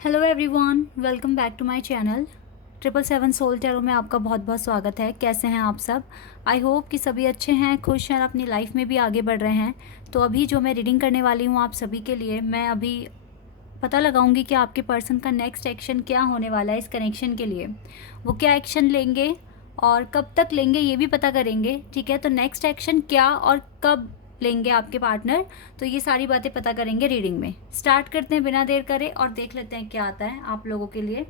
Hello everyone, welcome back to my channel. 777 soul tarot में आपका बहुत बहुत स्वागत है। कैसे हैं आप सब? आई होप कि सभी अच्छे हैं, खुश हैं, अपनी लाइफ में भी आगे बढ़ रहे हैं। तो अभी जो मैं रीडिंग करने वाली हूँ आप सभी के लिए, मैं अभी पता लगाऊंगी कि आपके पर्सन का नेक्स्ट एक्शन क्या होने वाला है इस कनेक्शन के लिए। वो क्या एक्शन लेंगे और कब तक लेंगे ये भी पता करेंगे। ठीक है, तो नेक्स्ट एक्शन क्या और कब लेंगे आपके पार्टनर, तो ये सारी बातें पता करेंगे रीडिंग में। स्टार्ट करते हैं बिना देर करे और देख लेते हैं क्या आता है आप लोगों के लिए।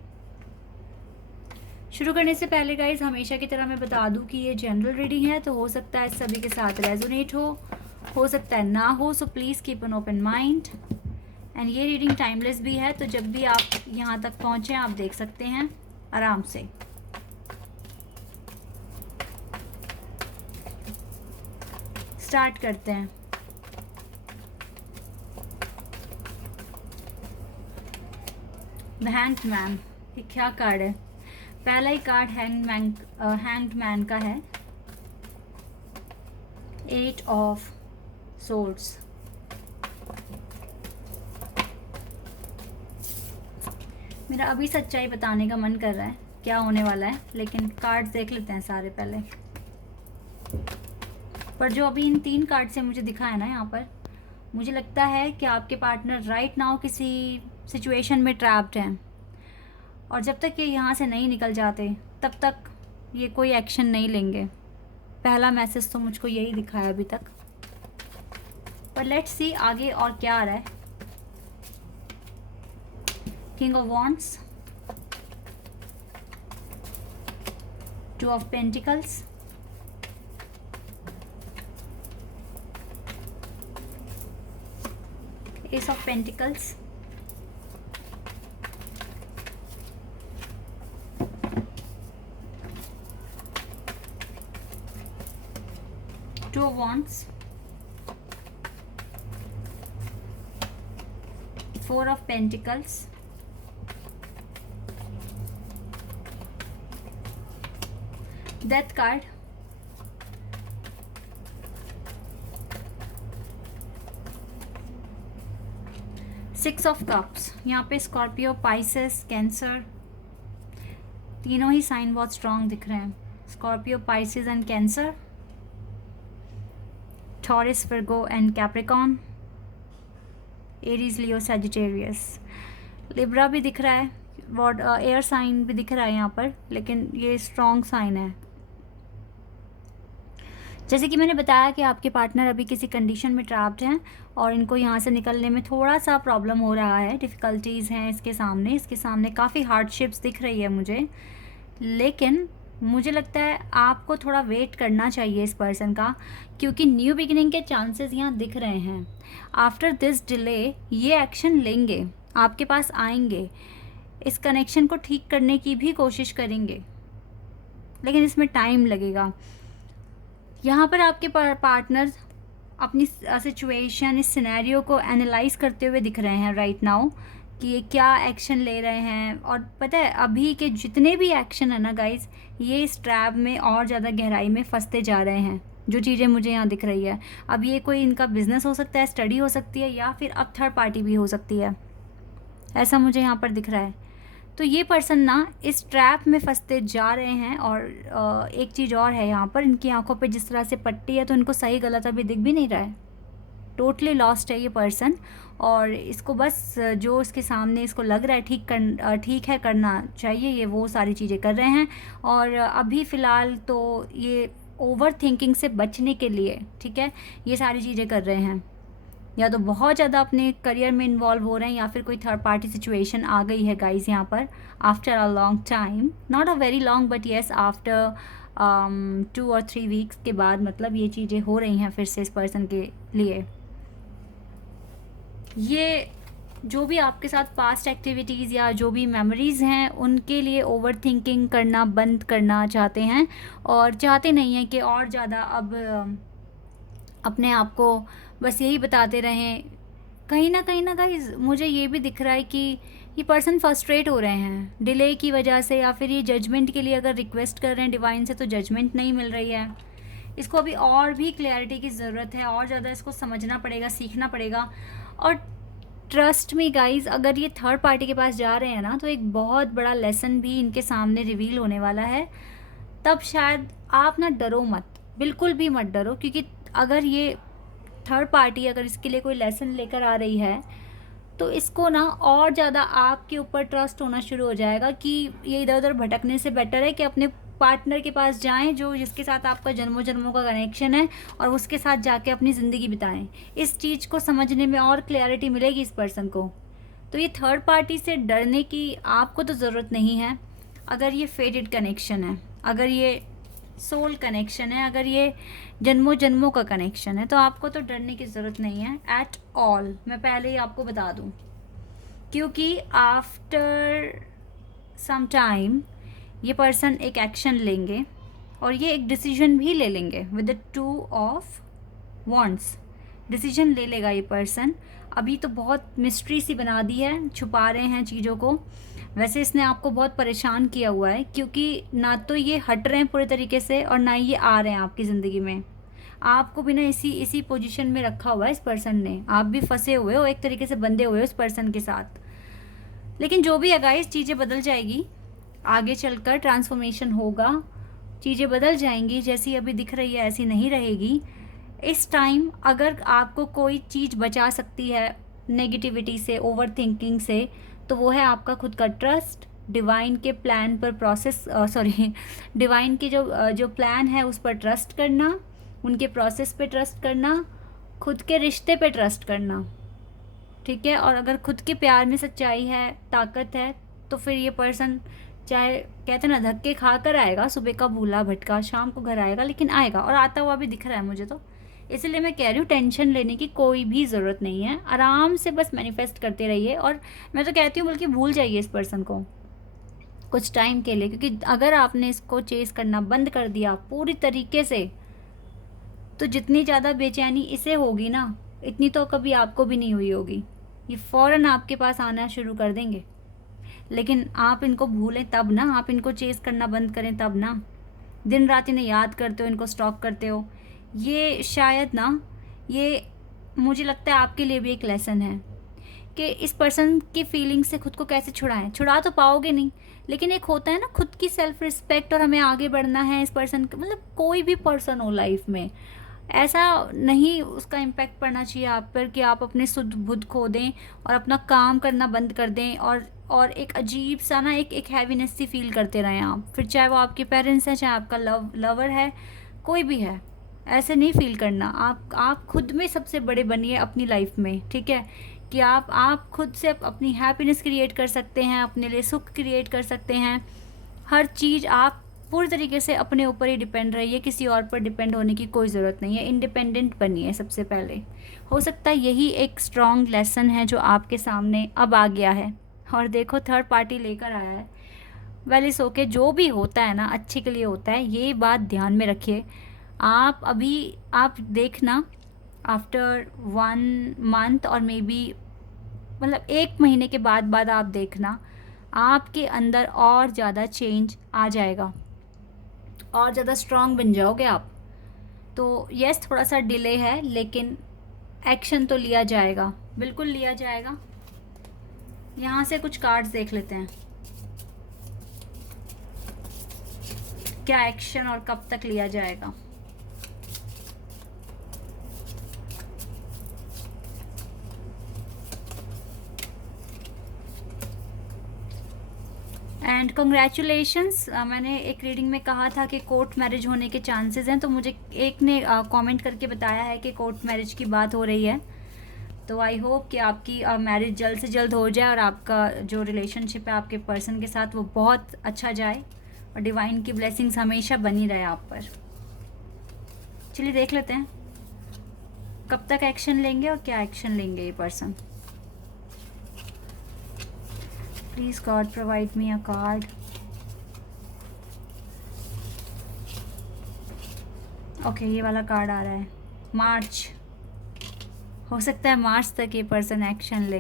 शुरू करने से पहले गाइज हमेशा की तरह मैं बता दूं कि ये जनरल रीडिंग है, तो हो सकता है सभी के साथ रेजोनेट हो सकता है ना हो, so please keep an open mind. And ये रीडिंग टाइमलेस भी है, तो जब भी आप यहाँ तक पहुँचे आप देख सकते हैं आराम से। स्टार्ट करते हैं। द हैंग्ड मैन, ये क्या कार्ड है? पहला ही कार्ड हैंग्ड मैन का है। 8 ऑफ सोर्ड्स। मेरा अभी सच्चाई बताने का मन कर रहा है क्या होने वाला है, लेकिन कार्ड देख लेते हैं सारे पहले। पर जो अभी इन 3 कार्ड से मुझे दिखा है ना यहाँ पर, मुझे लगता है कि आपके पार्टनर राइट नाउ किसी सिचुएशन में ट्रैप्ड हैं, और जब तक ये यहाँ से नहीं निकल जाते तब तक ये कोई एक्शन नहीं लेंगे। पहला मैसेज तो मुझको यही दिखा है अभी तक, पर लेट्स सी आगे और क्या आ रहा है। King of wands, 2 of pentacles, Ace of Pentacles, Two of Wands, 4 of Pentacles, Death card, Six of Cups। यहाँ पे स्कॉर्पियो, पाइसेस, कैंसर, तीनों ही साइन बहुत स्ट्रांग दिख रहे हैं। Scorpio, Pisces and cancer, taurus, Virgo and Capricorn, Aries, Leo, Sagittarius. Libra भी दिख रहा है, एयर साइन भी दिख रहा है यहाँ पर, लेकिन ये स्ट्रॉन्ग साइन है। जैसे कि मैंने बताया कि आपके पार्टनर अभी किसी कंडीशन में ट्रैप्ड हैं और इनको यहाँ से निकलने में थोड़ा सा प्रॉब्लम हो रहा है, डिफ़िकल्टीज़ हैं इसके सामने काफ़ी हार्डशिप्स दिख रही है मुझे। लेकिन मुझे लगता है आपको थोड़ा वेट करना चाहिए इस पर्सन का, क्योंकि न्यू बिगिनिंग के चांसेस यहाँ दिख रहे हैं। आफ्टर दिस डिले ये एक्शन लेंगे, आपके पास आएंगे, इस कनेक्शन को ठीक करने की भी कोशिश करेंगे, लेकिन इसमें टाइम लगेगा। यहाँ पर आपके पार्टनर्स अपनी सिचुएशन, इस सिनेरियो को एनालाइज करते हुए दिख रहे हैं राइट नाउ कि ये क्या एक्शन ले रहे हैं। और पता है अभी के जितने भी एक्शन है ना गाइज, ये इस ट्रैप में और ज़्यादा गहराई में फंसते जा रहे हैं। जो चीज़ें मुझे यहाँ दिख रही है, अब ये कोई इनका बिजनेस हो सकता है, स्टडी हो सकती है, या फिर अब थर्ड पार्टी भी हो सकती है, ऐसा मुझे यहाँ पर दिख रहा है। तो ये पर्सन ना इस ट्रैप में फंसते जा रहे हैं। और एक चीज़ और है, यहाँ पर इनकी आंखों पे जिस तरह से पट्टी है, तो इनको सही गलत अभी दिख भी नहीं रहा है। टोटली लॉस्ट है ये पर्सन, और इसको बस जो इसके सामने इसको लग रहा है ठीक है, करना चाहिए, ये वो सारी चीज़ें कर रहे हैं। और अभी फ़िलहाल तो ये ओवर थिंकिंग से बचने के लिए, ठीक है, ये सारी चीज़ें कर रहे हैं। या तो बहुत ज़्यादा अपने करियर में इन्वॉल्व हो रहे हैं, या फिर कोई थर्ड पार्टी सिचुएशन आ गई है गाइज यहाँ पर after a long time, not a very long but yes after 2 और 3 वीक्स के बाद, मतलब ये चीज़ें हो रही हैं फिर से इस पर्सन के लिए। ये जो भी आपके साथ पास्ट एक्टिविटीज़ या जो भी मेमोरीज़ हैं उनके लिए ओवर थिंकिंग करना बंद करना चाहते हैं, और चाहते नहीं हैं कि और ज़्यादा अब अपने आप को बस यही बताते रहें। कहीं ना गाइस मुझे ये भी दिख रहा है कि ये पर्सन फ्रस्ट्रेट हो रहे हैं डिले की वजह से, या फिर ये जजमेंट के लिए अगर रिक्वेस्ट कर रहे हैं डिवाइन से तो जजमेंट नहीं मिल रही है। इसको अभी और भी क्लैरिटी की ज़रूरत है, और ज़्यादा इसको समझना पड़ेगा, सीखना पड़ेगा। और ट्रस्ट मी गाइज, अगर ये थर्ड पार्टी के पास जा रहे हैं ना, तो एक बहुत बड़ा लेसन भी इनके सामने रिवील होने वाला है। तब शायद आप ना डरो मत, बिल्कुल भी मत डरो, क्योंकि अगर ये थर्ड पार्टी अगर इसके लिए कोई लेसन लेकर आ रही है, तो इसको ना और ज़्यादा आपके ऊपर ट्रस्ट होना शुरू हो जाएगा कि ये इधर उधर भटकने से बेटर है कि अपने पार्टनर के पास जाएं, जो जिसके साथ आपका जन्मों जन्मों का कनेक्शन है, और उसके साथ जाके अपनी ज़िंदगी बिताएं। इस चीज़ को समझने में और क्लैरिटी मिलेगी इस पर्सन को। तो ये थर्ड पार्टी से डरने की आपको तो ज़रूरत नहीं है। अगर ये फेडेड कनेक्शन है, अगर ये सोल कनेक्शन है, अगर ये जन्मों जन्मों का कनेक्शन है, तो आपको तो डरने की ज़रूरत नहीं है एट ऑल। मैं पहले ही आपको बता दूं, क्योंकि आफ्टर सम टाइम ये पर्सन एक एक्शन लेंगे और ये एक डिसीजन भी ले लेंगे with the 2 of wands. Decision ले लेगा ये पर्सन। अभी तो बहुत मिस्ट्री सी बना दी है, छुपा रहे हैं चीज़ों को। वैसे इसने आपको बहुत परेशान किया हुआ है, क्योंकि ना तो ये हट रहे हैं पूरे तरीके से और ना ये आ रहे हैं आपकी ज़िंदगी में। आपको भी ना इसी पोजीशन में रखा हुआ है इस पर्सन ने। आप भी फंसे हुए हो, एक तरीके से बंधे हुए हो इस पर्सन के साथ। लेकिन जो भी है गाइस, चीज़ें बदल जाएगी, आगे चलकर ट्रांसफॉर्मेशन होगा, चीज़ें बदल जाएंगी। जैसी अभी दिख रही है ऐसी नहीं रहेगी। इस टाइम अगर आपको कोई चीज़ बचा सकती है नेगेटिविटी से, ओवर थिंकिंग से, तो वो है आपका खुद का ट्रस्ट, डिवाइन के प्लान पर डिवाइन के जो प्लान है उस पर ट्रस्ट करना, उनके प्रोसेस पे ट्रस्ट करना, खुद के रिश्ते पे ट्रस्ट करना, ठीक है। और अगर खुद के प्यार में सच्चाई है, ताकत है, तो फिर ये पर्सन, चाहे कहते हैं ना धक्के खा कर आएगा, सुबह का भूला भटका शाम को घर आएगा, लेकिन आएगा, और आता हुआ भी दिख रहा है मुझे। तो इसलिए मैं कह रही हूँ, टेंशन लेने की कोई भी ज़रूरत नहीं है। आराम से बस मैनिफेस्ट करते रहिए, और मैं तो कहती हूँ बल्कि भूल जाइए इस पर्सन को कुछ टाइम के लिए, क्योंकि अगर आपने इसको चेस करना बंद कर दिया पूरी तरीके से, तो जितनी ज़्यादा बेचैनी इसे होगी ना, इतनी तो कभी आपको भी नहीं हुई होगी। ये फ़ौरन आपके पास आना शुरू कर देंगे। लेकिन आप इनको भूलें तब ना, आप इनको चेस करना बंद करें तब ना। दिन रात इन्हें याद करते हो, इनको स्टॉक करते हो। ये शायद ना, ये मुझे लगता है आपके लिए भी एक लेसन है कि इस पर्सन की फीलिंग से खुद को कैसे छुड़ाएं। छुड़ा तो पाओगे नहीं, लेकिन एक होता है ना खुद की सेल्फ रिस्पेक्ट, और हमें आगे बढ़ना है इस पर्सन के, मतलब कोई भी पर्सन हो लाइफ में, ऐसा नहीं उसका इम्पैक्ट पड़ना चाहिए आप पर कि आप अपने सुध बुध खो दें और अपना काम करना बंद कर दें, और एक अजीब सा ना एक हैवीनेस सी फील करते रहें आप। फिर चाहे वो आपके पेरेंट्स हैं, चाहे आपका लवर है, कोई भी है, ऐसे नहीं फील करना। आप खुद में सबसे बड़े बनिए अपनी लाइफ में, ठीक है, कि आप खुद से अपनी हैप्पीनेस क्रिएट कर सकते हैं, अपने लिए सुख क्रिएट कर सकते हैं। हर चीज़ आप पूरी तरीके से अपने ऊपर ही डिपेंड रहिए, किसी और पर डिपेंड होने की कोई ज़रूरत नहीं है। इंडिपेंडेंट बनिए सबसे पहले। हो सकता है यही एक स्ट्रॉन्ग लेसन है जो आपके सामने अब आ गया है। और देखो थर्ड पार्टी लेकर आया है। वेल इस ओके, जो भी होता है ना अच्छे के लिए होता है, ये बात ध्यान में रखिए। आप देखना आफ्टर 1 मंथ और मे बी मतलब 1 महीने के बाद आप देखना आपके अंदर और ज़्यादा चेंज आ जाएगा, और ज़्यादा स्ट्रॉन्ग बन जाओगे आप। तो यस, थोड़ा सा डिले है, लेकिन एक्शन तो लिया जाएगा, बिल्कुल लिया जाएगा। यहाँ से कुछ कार्ड्स देख लेते हैं, क्या एक्शन और कब तक लिया जाएगा। And congratulations. मैंने एक रीडिंग में कहा था कि कोर्ट मैरिज होने के चांसेस हैं, तो मुझे एक ने कमेंट करके बताया है कि कोर्ट मैरिज की बात हो रही है। तो आई होप कि आपकी मैरिज जल्द से जल्द हो जाए और आपका जो रिलेशनशिप है आपके पर्सन के साथ वो बहुत अच्छा जाए, और डिवाइन की ब्लेसिंग्स हमेशा बनी रहे आप पर। चलिए देख लेते हैं कब तक एक्शन लेंगे और क्या एक्शन लेंगे ये person. Please God provide me a card. Okay, ये वाला कार्ड आ रहा है। मार्च, हो सकता है मार्च तक ये पर्सन एक्शन ले।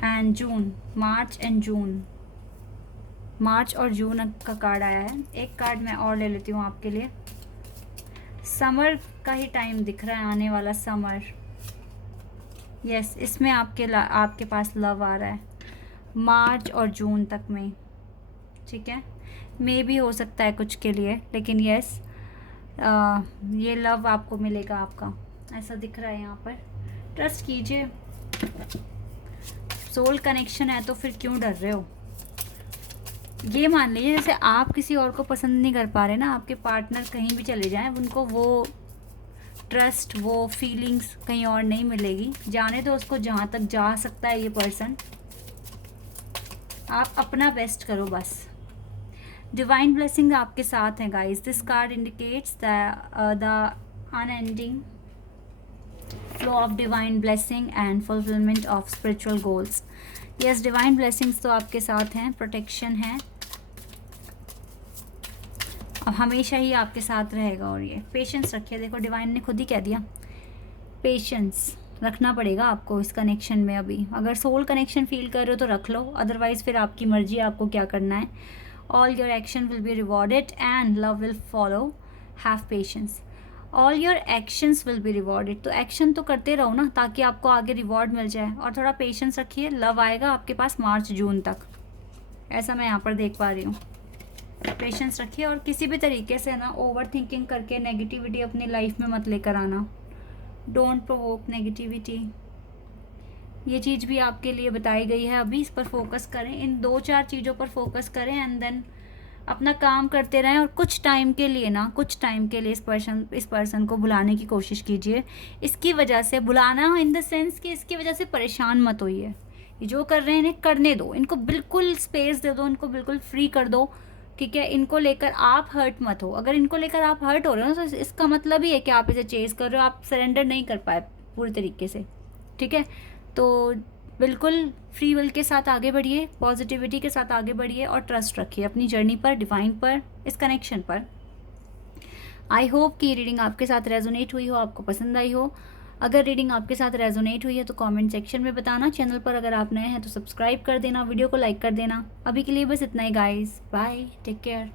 And June, March and June, March और जून का कार्ड आया है। एक कार्ड मैं और ले लेती हूँ आपके लिए। समर का ही टाइम दिख रहा है, आने वाला समर। यस, इसमें आपके पास लव आ रहा है मार्च और जून तक में, ठीक है। मे भी हो सकता है कुछ के लिए, लेकिन यस ये लव आपको मिलेगा आपका, ऐसा दिख रहा है यहाँ पर। ट्रस्ट कीजिए, सोल कनेक्शन है तो फिर क्यों डर रहे हो। ये मान लीजिए जैसे आप किसी और को पसंद नहीं कर पा रहे ना, आपके पार्टनर कहीं भी चले जाएं, उनको वो ट्रस्ट, वो फीलिंग्स कहीं और नहीं मिलेगी। जाने दो उसको जहाँ तक जा सकता है ये पर्सन, आप अपना बेस्ट करो बस। डिवाइन ब्लेसिंग आपके साथ हैं guys. This card indicates the unending flow of divine blessing and fulfilment of spiritual goals. Yes, divine blessings तो आपके साथ हैं, प्रोटेक्शन है, अब हमेशा ही आपके साथ रहेगा। और ये पेशेंस रखिए, देखो डिवाइन ने खुद ही कह दिया, पेशेंस रखना पड़ेगा आपको इस कनेक्शन में। अभी अगर सोल कनेक्शन फील कर रहे हो तो रख लो, अदरवाइज फिर आपकी मर्जी है आपको क्या करना है। All your action will be rewarded and love will follow, have patience. All your actions will be rewarded, तो एक्शन तो करते रहो ना ताकि आपको आगे रिवॉर्ड मिल जाए। और थोड़ा पेशेंस रखिए, लव आएगा आपके पास मार्च जून तक, ऐसा मैं यहाँ पर देख पा रही हूँ। पेशेंस रखिए और किसी भी तरीके से ना ओवर थिंकिंग करके नेगेटिविटी अपनी लाइफ में मत लेकर आना। डोंट प्रोवोक नेगेटिविटी, ये चीज़ भी आपके लिए बताई गई है। अभी इस पर फोकस करें, इन 2-4 चीज़ों पर फोकस करें एंड देन अपना काम करते रहें। और कुछ टाइम के लिए ना, कुछ टाइम के लिए इस पर्सन को भुलाने की कोशिश कीजिए। इसकी वजह से भुलाना इन द सेंस कि इसकी वजह से परेशान मत होइए। ये जो कर रहे हैं इन्हें करने दो, इनको बिल्कुल स्पेस दे दो, इनको बिल्कुल फ्री कर दो, ठीक है। इनको लेकर आप हर्ट मत हो। अगर इनको लेकर आप हर्ट हो रहे हो तो इसका मतलब ही है कि आप इसे चेस कर रहे हो, आप सरेंडर नहीं कर पाए पूरी तरीके से, ठीक है। तो बिल्कुल फ्री विल के साथ आगे बढ़िए, पॉजिटिविटी के साथ आगे बढ़िए और ट्रस्ट रखिए अपनी जर्नी पर, डिवाइन पर, इस कनेक्शन पर। आई होप कि रीडिंग आपके साथ रेजोनेट हुई हो, आपको पसंद आई हो। अगर रीडिंग आपके साथ रेजोनेट हुई है तो कमेंट सेक्शन में बताना। चैनल पर अगर आप नए हैं तो सब्सक्राइब कर देना, वीडियो को लाइक कर देना। अभी के लिए बस इतना ही गाइस, बाय, टेक केयर।